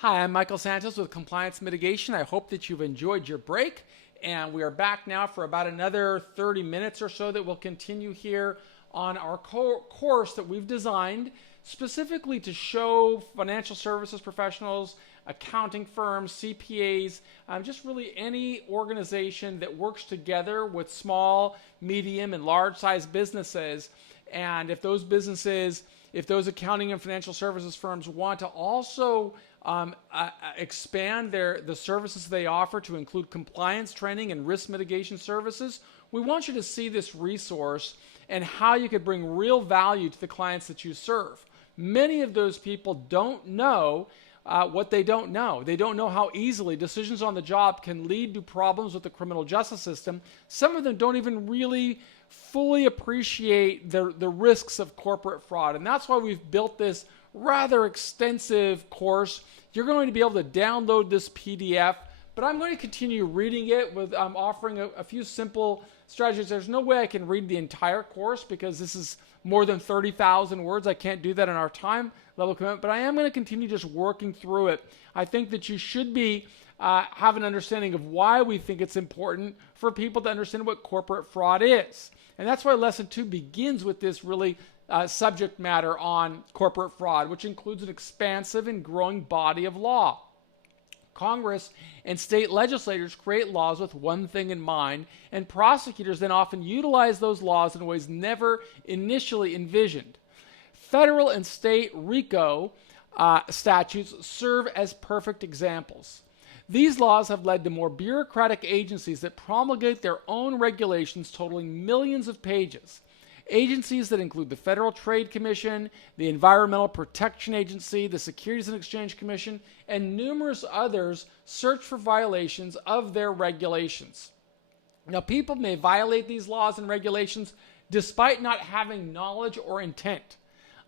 Hi, I'm Michael Santos with Compliance Mitigation. I hope that you've enjoyed your break, and we are back now for about another 30 minutes or so that we'll continue here on our course that we've designed specifically to show financial services professionals, accounting firms, CPAs, just really any organization that works together with small, medium, and large-sized businesses. And if those businesses, if those accounting and financial services firms want to also expand the services they offer to include compliance training and risk mitigation services, we want you to see this resource and how you could bring real value to the clients that you serve. Many of those people don't know what they don't know. They don't know how easily decisions on the job can lead to problems with the criminal justice system. Some of them don't even really fully appreciate the risks of corporate fraud. And that's why we've built this rather extensive course. You're going to be able to download this PDF, but I'm going to continue reading it with offering a few simple strategies. There's no way I can read the entire course because this is more than 30,000 words. I can't do that in our time level commitment, but I am going to continue just working through it. I think that you should be have an understanding of why we think it's important for people to understand what corporate fraud is. And that's why Lesson 2 begins with this really subject matter on corporate fraud, which includes an expansive and growing body of law. Congress and state legislators create laws with one thing in mind, and prosecutors then often utilize those laws in ways never initially envisioned. Federal and state RICO statutes serve as perfect examples. These laws have led to more bureaucratic agencies that promulgate their own regulations totaling millions of pages. Agencies that include the Federal Trade Commission, the Environmental Protection Agency, the Securities and Exchange Commission, and numerous others search for violations of their regulations. Now, people may violate these laws and regulations despite not having knowledge or intent.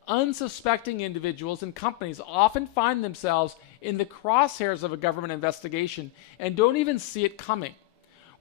Unsuspecting individuals and companies often find themselves in the crosshairs of a government investigation and don't even see it coming.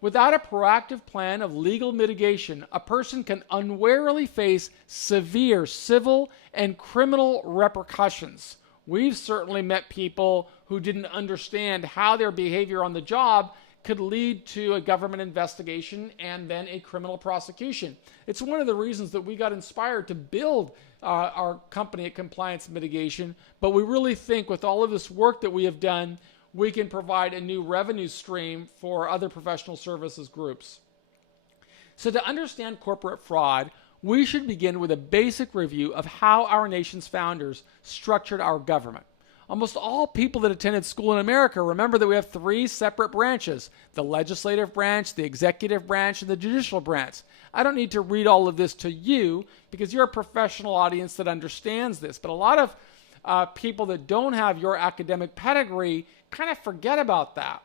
Without a proactive plan of legal mitigation, a person can unwarily face severe civil and criminal repercussions. We've certainly met people who didn't understand how their behavior on the job could lead to a government investigation and then a criminal prosecution. It's one of the reasons that we got inspired to build our company at Compliance Mitigation, but we really think with all of this work that we have done, we can provide a new revenue stream for other professional services groups. So to understand corporate fraud, we should begin with a basic review of how our nation's founders structured our government. Almost all people that attended school in America remember that we have three separate branches: the legislative branch, the executive branch, and the judicial branch. I don't need to read all of this to you because you're a professional audience that understands this, but a lot of people that don't have your academic pedigree kind of forget about that.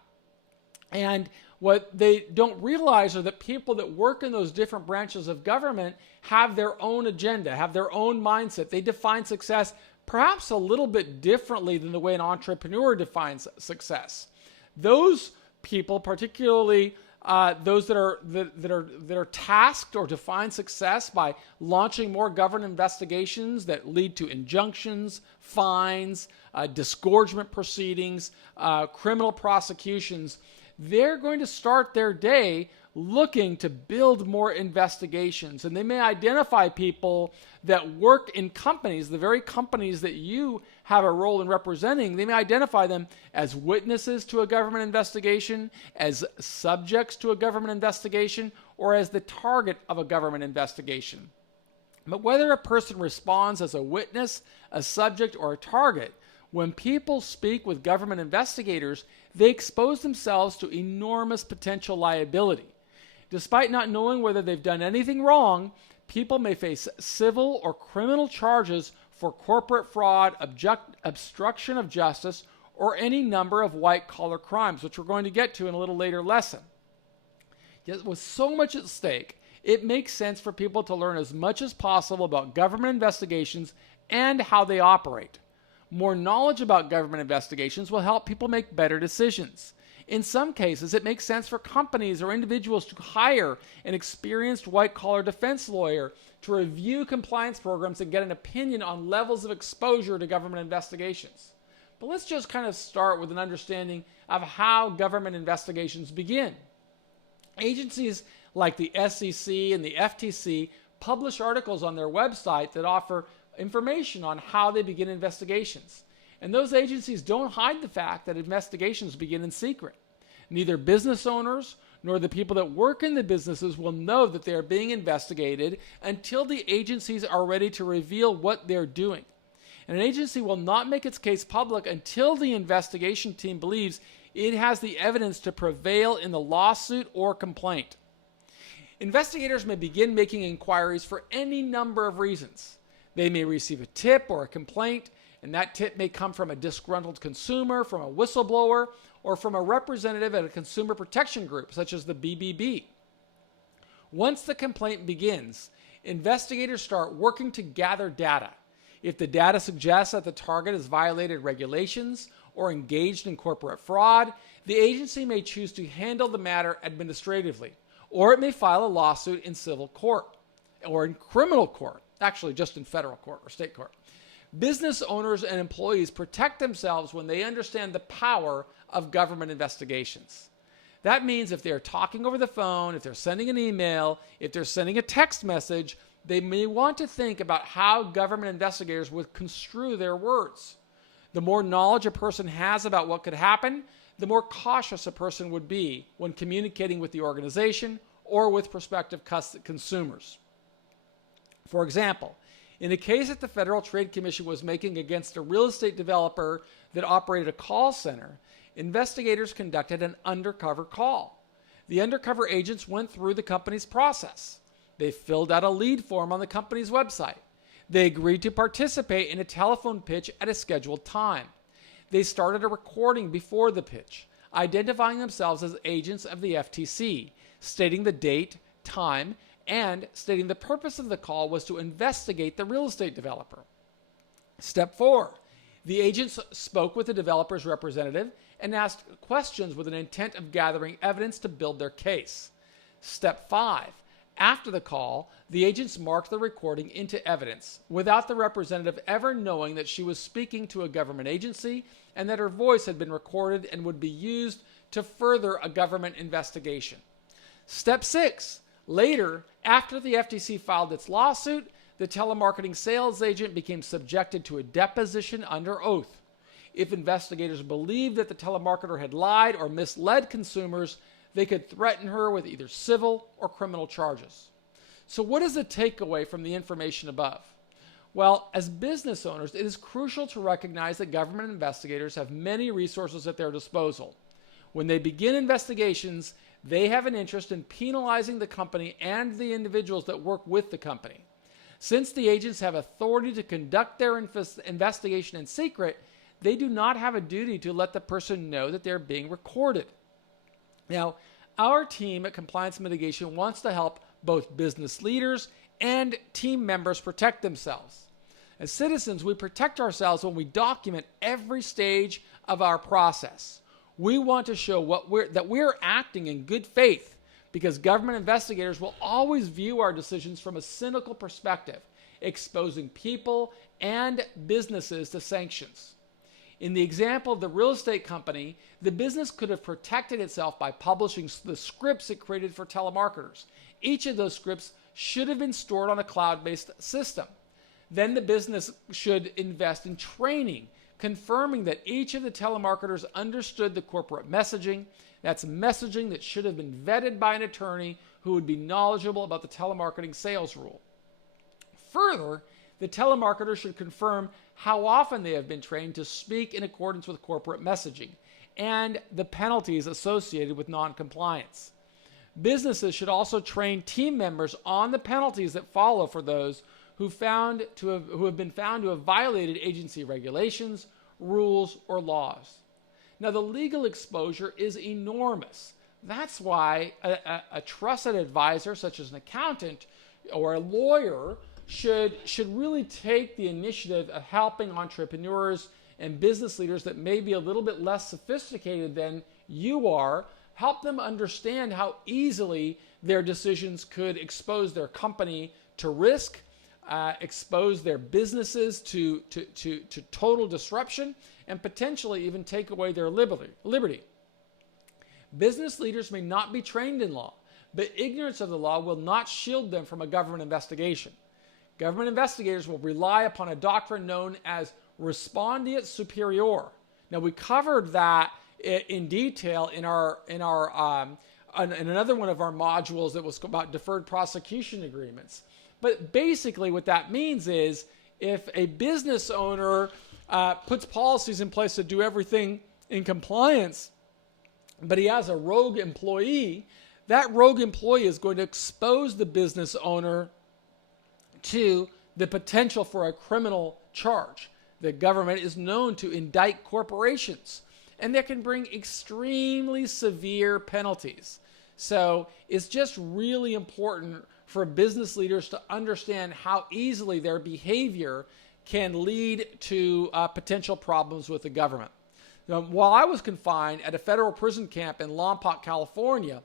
And what they don't realize are that people that work in those different branches of government have their own agenda, have their own mindset. They define success perhaps a little bit differently than the way an entrepreneur defines success. Those people, particularly those that are tasked or define success by launching more government investigations that lead to injunctions, fines, disgorgement proceedings, criminal prosecutions, they're going to start their day looking to build more investigations. And they may identify people that work in companies, the very companies that you have a role in representing. They may identify them as witnesses to a government investigation, as subjects to a government investigation, or as the target of a government investigation. But whether a person responds as a witness, a subject, or a target, when people speak with government investigators, they expose themselves to enormous potential liability. Despite not knowing whether they've done anything wrong, people may face civil or criminal charges for corporate fraud, obstruction of justice, or any number of white-collar crimes, which we're going to get to in a little later lesson. Yet with so much at stake, it makes sense for people to learn as much as possible about government investigations and how they operate. More knowledge about government investigations will help people make better decisions. In some cases, it makes sense for companies or individuals to hire an experienced white-collar defense lawyer to review compliance programs and get an opinion on levels of exposure to government investigations. But let's just kind of start with an understanding of how government investigations begin. Agencies like the SEC and the FTC publish articles on their website that offer information on how they begin investigations. And those agencies don't hide the fact that investigations begin in secret. Neither business owners nor the people that work in the businesses will know that they are being investigated until the agencies are ready to reveal what they're doing. And an agency will not make its case public until the investigation team believes it has the evidence to prevail in the lawsuit or complaint. Investigators may begin making inquiries for any number of reasons. They may receive a tip or a complaint, and that tip may come from a disgruntled consumer, from a whistleblower, or from a representative at a consumer protection group, such as the BBB. Once the complaint begins, investigators start working to gather data. If the data suggests that the target has violated regulations or engaged in corporate fraud, the agency may choose to handle the matter administratively, or it may file a lawsuit in civil court or in criminal court, actually just in federal court or state court. Business owners and employees protect themselves when they understand the power of government investigations. That means if they're talking over the phone, if they're sending an email, if they're sending a text message, they may want to think about how government investigators would construe their words. The more knowledge a person has about what could happen, the more cautious a person would be when communicating with the organization or with prospective consumers. For example, in a case that the Federal Trade Commission was making against a real estate developer that operated a call center, investigators conducted an undercover call. The undercover agents went through the company's process. They filled out a lead form on the company's website. They agreed to participate in a telephone pitch at a scheduled time. They started a recording before the pitch, identifying themselves as agents of the FTC, stating the date, time, and stating the purpose of the call was to investigate the real estate developer. Step 4. The agents spoke with the developer's representative and asked questions with an intent of gathering evidence to build their case. Step 5. After the call, the agents marked the recording into evidence without the representative ever knowing that she was speaking to a government agency and that her voice had been recorded and would be used to further a government investigation. Step 6. Later, after the FTC filed its lawsuit, the telemarketing sales agent became subjected to a deposition under oath. If investigators believed that the telemarketer had lied or misled consumers, they could threaten her with either civil or criminal charges. So what is the takeaway from the information above? Well, as business owners, it is crucial to recognize that government investigators have many resources at their disposal. When they begin investigations, they have an interest in penalizing the company and the individuals that work with the company. Since the agents have authority to conduct their investigation in secret, they do not have a duty to let the person know that they're being recorded. Now, our team at Compliance Mitigation wants to help both business leaders and team members protect themselves. As citizens, we protect ourselves when we document every stage of our process. We want to show that we're acting in good faith because government investigators will always view our decisions from a cynical perspective, exposing people and businesses to sanctions. In the example of the real estate company, the business could have protected itself by publishing the scripts it created for telemarketers. Each of those scripts should have been stored on a cloud-based system. Then the business should invest in training, confirming that each of the telemarketers understood the corporate messaging. That's messaging that should have been vetted by an attorney who would be knowledgeable about the telemarketing sales rule. Further, the telemarketer should confirm how often they have been trained to speak in accordance with corporate messaging and the penalties associated with non-compliance. Businesses should also train team members on the penalties that follow for those who have been found to have violated agency regulations, rules, or laws. Now, the legal exposure is enormous. That's why a trusted advisor, such as an accountant or a lawyer, should really take the initiative of helping entrepreneurs and business leaders that may be a little bit less sophisticated than you are, help them understand how easily their decisions could expose their company to risk, expose their businesses to total disruption, and potentially even take away their liberty. Business leaders may not be trained in law, but ignorance of the law will not shield them from a government investigation. Government investigators will rely upon a doctrine known as respondeat superior. Now, we covered that in detail in another one of our modules that was about deferred prosecution agreements. But basically what that means is if a business owner puts policies in place to do everything in compliance, but he has a rogue employee, that rogue employee is going to expose the business owner to the potential for a criminal charge. The government is known to indict corporations, and that can bring extremely severe penalties. So it's just really important for business leaders to understand how easily their behavior can lead to potential problems with the government. Now, while I was confined at a federal prison camp in Lompoc, California,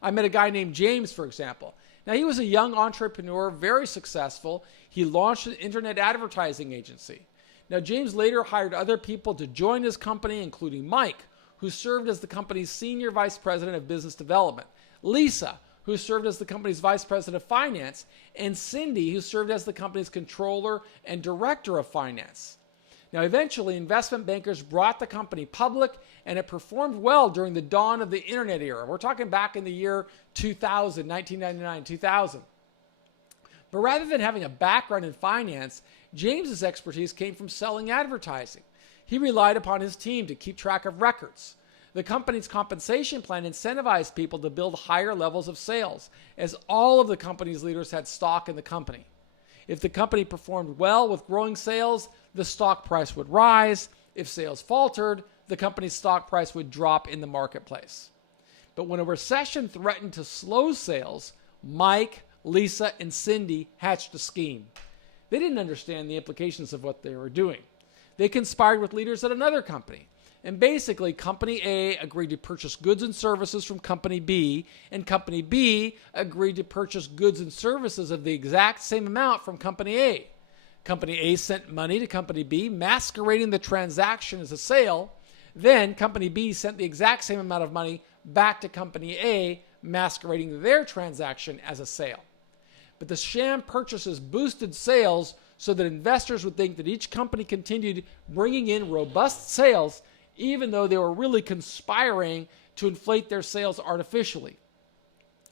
I met a guy named James, for example. Now, he was a young entrepreneur, very successful. He launched an internet advertising agency. Now, James later hired other people to join his company, including Mike, who served as the company's senior vice president of business development, Lisa, who served as the company's vice president of finance, and Cindy, who served as the company's controller and director of finance. Now, eventually, investment bankers brought the company public, and it performed well during the dawn of the internet era. We're talking back in the year 2000, 1999, 2000. But rather than having a background in finance, James's expertise came from selling advertising. He relied upon his team to keep track of records. The company's compensation plan incentivized people to build higher levels of sales, as all of the company's leaders had stock in the company. If the company performed well with growing sales, the stock price would rise. If sales faltered, the company's stock price would drop in the marketplace. But when a recession threatened to slow sales, Mike, Lisa, and Cindy hatched a scheme. They didn't understand the implications of what they were doing. They conspired with leaders at another company. And basically, Company A agreed to purchase goods and services from Company B, and Company B agreed to purchase goods and services of the exact same amount from Company A. Company A sent money to Company B, masquerading the transaction as a sale. Then Company B sent the exact same amount of money back to Company A, masquerading their transaction as a sale. But the sham purchases boosted sales so that investors would think that each company continued bringing in robust sales, even though they were really conspiring to inflate their sales artificially.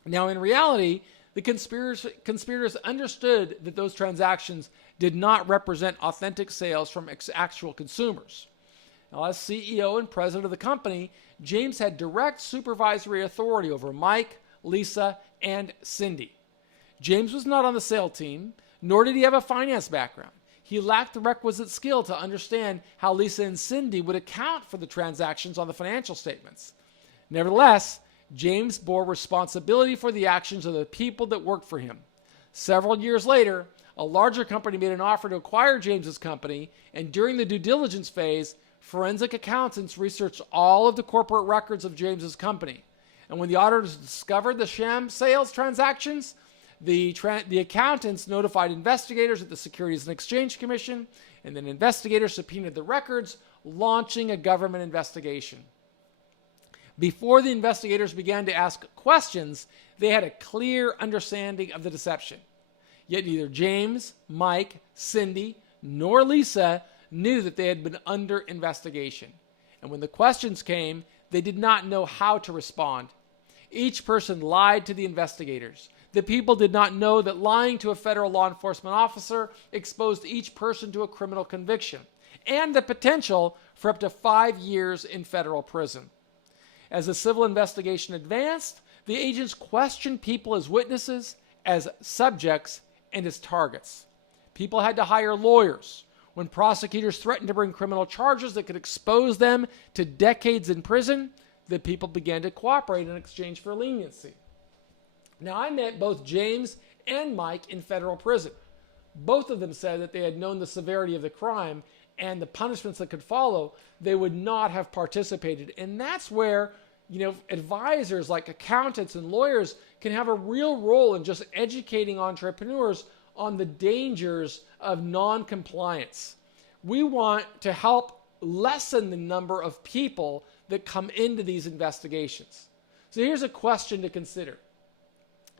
Now, in reality, the conspirators understood that those transactions did not represent authentic sales from actual consumers. Now, as CEO and president of the company, James had direct supervisory authority over Mike, Lisa, and Cindy. James was not on the sales team, nor did he have a finance background. He lacked the requisite skill to understand how Lisa and Cindy would account for the transactions on the financial statements. Nevertheless, James bore responsibility for the actions of the people that worked for him. Several years later, a larger company made an offer to acquire James's company, and during the due diligence phase, forensic accountants researched all of the corporate records of James's company. And when the auditors discovered the sham sales transactions, the accountants notified investigators at the Securities and Exchange Commission, and then investigators subpoenaed the records, launching a government investigation. Before the investigators began to ask questions, they had a clear understanding of the deception. Yet neither James, Mike, Cindy, nor Lisa knew that they had been under investigation. And when the questions came, they did not know how to respond. Each person lied to the investigators. The people did not know that lying to a federal law enforcement officer exposed each person to a criminal conviction and the potential for up to 5 years in federal prison. As the civil investigation advanced, the agents questioned people as witnesses, as subjects, and as targets. People had to hire lawyers. When prosecutors threatened to bring criminal charges that could expose them to decades in prison, the people began to cooperate in exchange for leniency. Now, I met both James and Mike in federal prison. Both of them said that they had known the severity of the crime and the punishments that could follow, they would not have participated. And that's where, advisors like accountants and lawyers can have a real role in just educating entrepreneurs on the dangers of non-compliance. We want to help lessen the number of people that come into these investigations. So here's a question to consider.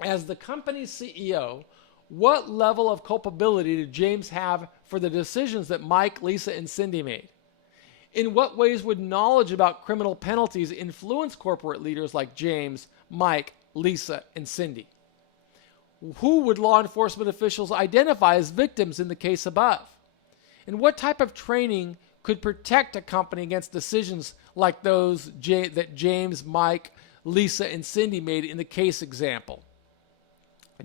As the company's CEO, what level of culpability did James have for the decisions that Mike, Lisa, and Cindy made? In what ways would knowledge about criminal penalties influence corporate leaders like James, Mike, Lisa, and Cindy? Who would law enforcement officials identify as victims in the case above? And what type of training could protect a company against decisions like those that James, Mike, Lisa, and Cindy made in the case example?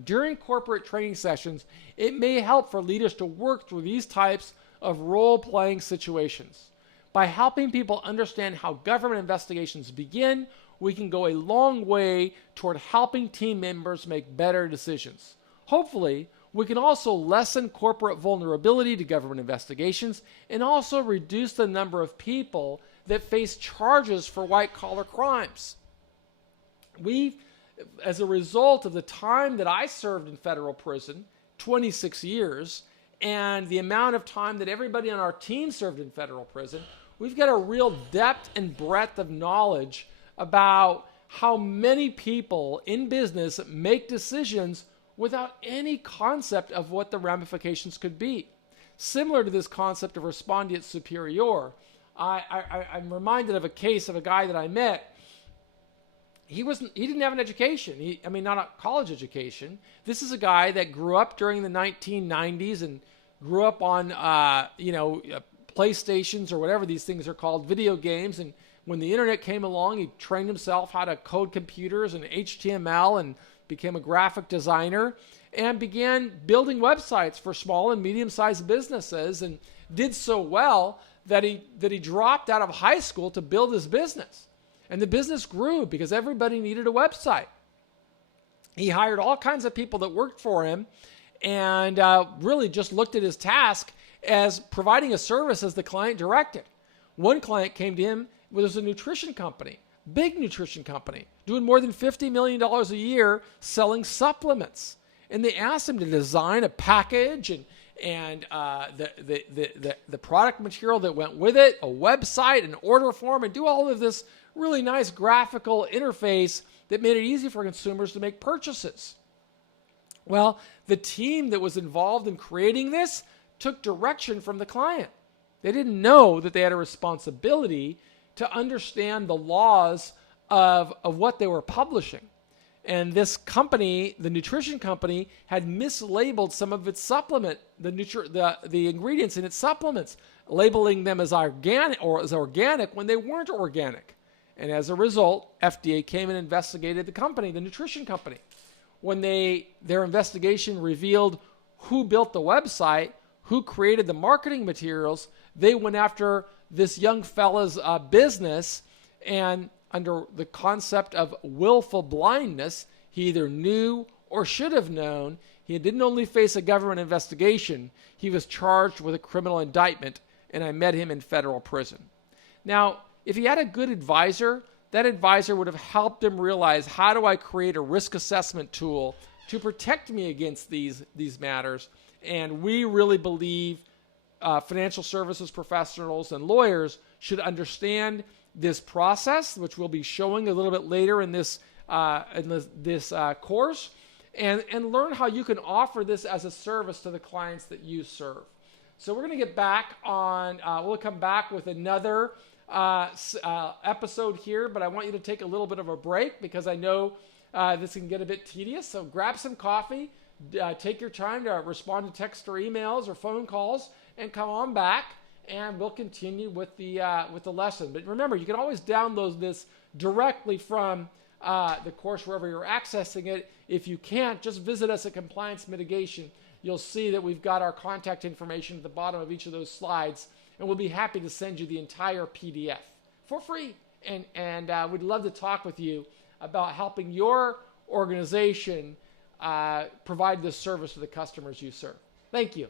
During corporate training sessions, it may help for leaders to work through these types of role-playing situations. By helping people understand how government investigations begin, we can go a long way toward helping team members make better decisions. Hopefully, we can also lessen corporate vulnerability to government investigations and also reduce the number of people that face charges for white-collar crimes. As a result of the time that I served in federal prison, 26 years, and the amount of time that everybody on our team served in federal prison, we've got a real depth and breadth of knowledge about how many people in business make decisions without any concept of what the ramifications could be. Similar to this concept of respondeat superior, I'm reminded of a case of a guy that I met. He didn't have an education. Not a college education. This is a guy that grew up during the 1990s and grew up on, PlayStations or whatever these things are called, video games. And when the internet came along, he trained himself how to code computers and HTML and became a graphic designer and began building websites for small and medium-sized businesses, and did so well that he dropped out of high school to build his business. And the business grew because everybody needed a website. He hired all kinds of people that worked for him and really just looked at his task as providing a service as the client directed. One client came to him with a nutrition company, big nutrition company, doing more than $50 million a year selling supplements. And they asked him to design a package and the product material that went with it, a website, an order form, and do all of this really nice graphical interface that made it easy for consumers to make purchases. Well, the team that was involved in creating this took direction from the client. They didn't know that they had a responsibility to understand the laws of what they were publishing. And this company, the nutrition company, had mislabeled some of its supplement, the ingredients in its supplements, labeling them as organic when they weren't organic. And as a result, FDA came and investigated the company, the nutrition company. When their investigation revealed who built the website, who created the marketing materials, they went after this young fella's business, and under the concept of willful blindness, he either knew or should have known. He didn't only face a government investigation, he was charged with a criminal indictment, and I met him in federal prison. Now, if he had a good advisor, that advisor would have helped him realize, how do I create a risk assessment tool to protect me against these matters? And we really believe financial services professionals and lawyers should understand this process, which we'll be showing a little bit later in this course, and learn how you can offer this as a service to the clients that you serve. So we're going to get back on, we'll come back with another episode here, but I want you to take a little bit of a break because I know this can get a bit tedious. So grab some coffee, take your time to respond to text or emails or phone calls, and come on back, and we'll continue with the lesson. But remember, you can always download this directly from the course wherever you're accessing it. If you can't, just visit us at Compliance Mitigation. You'll see that we've got our contact information at the bottom of each of those slides, and we'll be happy to send you the entire PDF for free. And we'd love to talk with you about helping your organization provide this service to the customers you serve. Thank you.